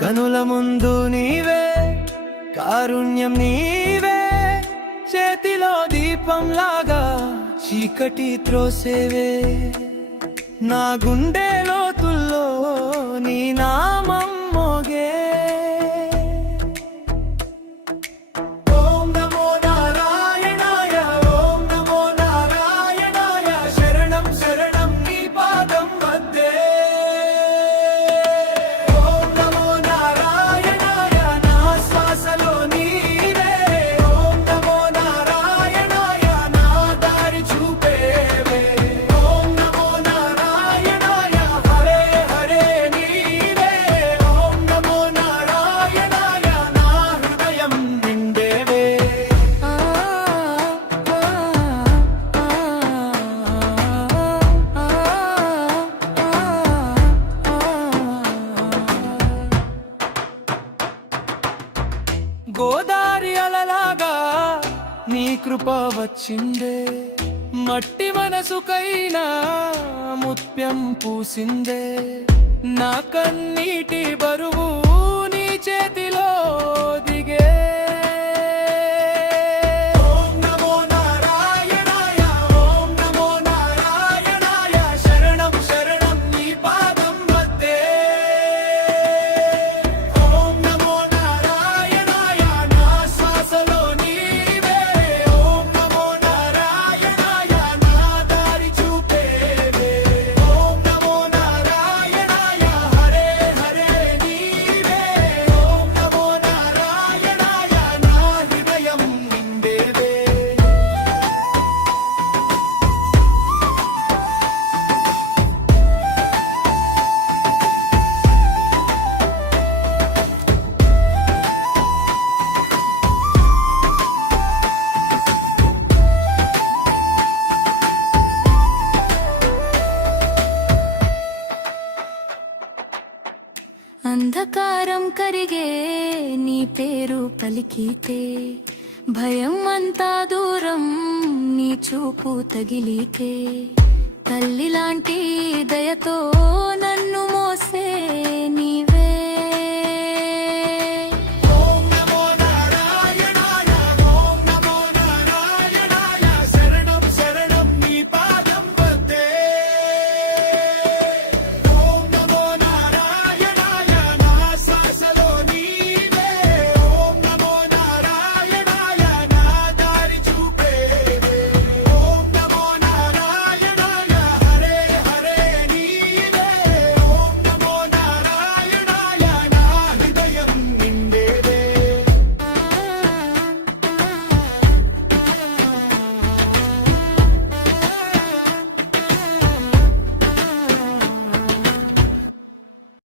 కనుల ముందు నీవే, కారుణ్యం నీవే, చేతిలో దీపంలాగా చీకటి త్రోసేవే. నా గుండె లోతుల్లో నీ నామం మోగే. ఓం నమో నారాయణాయ, ఓం నమో నారాయణాయ, శరణం శరణం నీ పాదం వద్దే. ఓం నమో నారాయణాయ, నా శ్వాసలో నీవే. ఓం నమో నారాయణాయ, నా దారి చూపేవే. ఓం నమో నారాయణాయ, హరే హరే నీవే. ఓం నమో నారాయణాయ, నా హృదయం నిండేవే. గోదారి అలలాగా నీ కృప వచ్చిందే. మట్టి మనసుకైనా ముత్యం పూసిందే. నా కన్నీటి బరువు నీ చేతిలో దిగే. ఓం నమో నారాయణాయ, ఓం నమో నారాయణాయ, శరణం శరణం నీ పాదం వద్దే. ఓం నమో నారాయణాయ, నా శ్వాసలో నీవే. ఓం నమో నారాయణాయ, నా దారి చూపేవే. ఓం నమో నారాయణాయ, హరే హరే నీవే. ఓం నమో నారాయణాయ, నా హృదయం నిండేవే. అంధకారం కరిగే నీ పేరు పలికితే, భయం అంతా దూరం నీ చూపు తగిలితే. తల్లి లాంటి దయతో నన్ను మోసే నీవే.